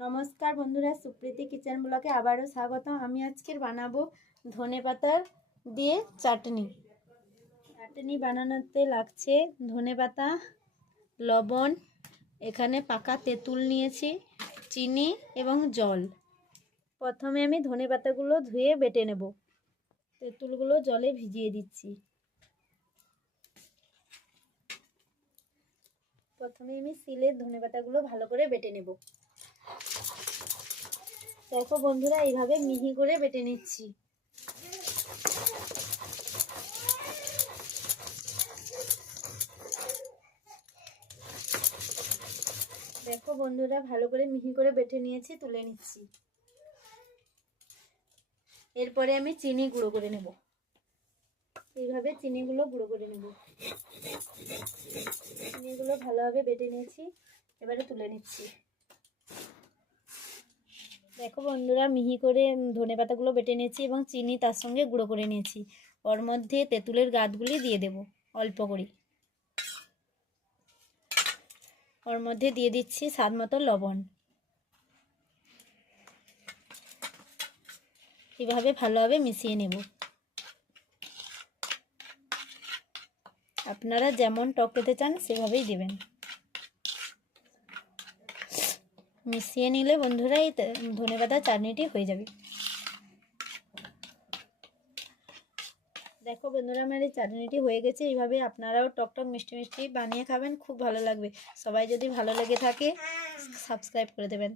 নমস্কার বন্ধুরা, সুপ্রীতি কিচেন ব্লগে আবারও স্বাগত। আমি আজকের বানাবো ধনেপাতার দিয়ে চাটনি। চাটনি বানানোতে লাগছে ধনেপাতা, লবণ, এখানে পাকা তেঁতুল নিয়েছি, চিনি এবং জল। প্রথমে আমি ধনেপাতাগুলো ধুয়ে বেটে নেব। তেঁতুলগুলো জলে ভিজিয়ে দিচ্ছি। প্রথমে আমি শিলের ধনেপাতাগুলো ভালো করে বেটে নেব। দেখো বন্ধুরা, এইভাবে মিহি করে বেটে নিচ্ছি। দেখো বন্ধুরা, ভালো করে মিহি করে বেটে নিয়েছি, তুলে নিচ্ছি। এরপরে আমি চিনি গুঁড়ো করে নেব। এইভাবে চিনিগুলো গুঁড়ো করে নেব। চিনিগুলো ভালোভাবে বেটে নিয়েছি, এবারে তুলে নিচ্ছি। দেখো বন্ধুরা, মিহি করে ধনেপাতাগুলো বেটে নিয়েছি এবং চিনি তার সঙ্গে গুঁড়ো করে নিয়েছি। ওর মধ্যে তেঁতুলের গাঁটগুলি দিয়ে দেব অল্প করে। ওর মধ্যে দিয়ে দিচ্ছি স্বাদ মতো লবণ। এভাবে ভালোভাবে মিশিয়ে নেব। আপনারা যেমন টক খেতে চান সেভাবেই দেবেন। মিশিয়ে নিলে বন্ধুরা এই ধনেপাতার চাটনিটি হয়ে যাবে। দেখো বন্ধুরা, আমার এই চাটনিটি হয়ে গেছে। এইভাবে আপনারাও টক টক মিষ্টি মিষ্টি বানিয়ে খাবেন, খুব ভালো লাগবে। সবাই যদি ভালো লেগে থাকে সাবস্ক্রাইব করে দেবেন।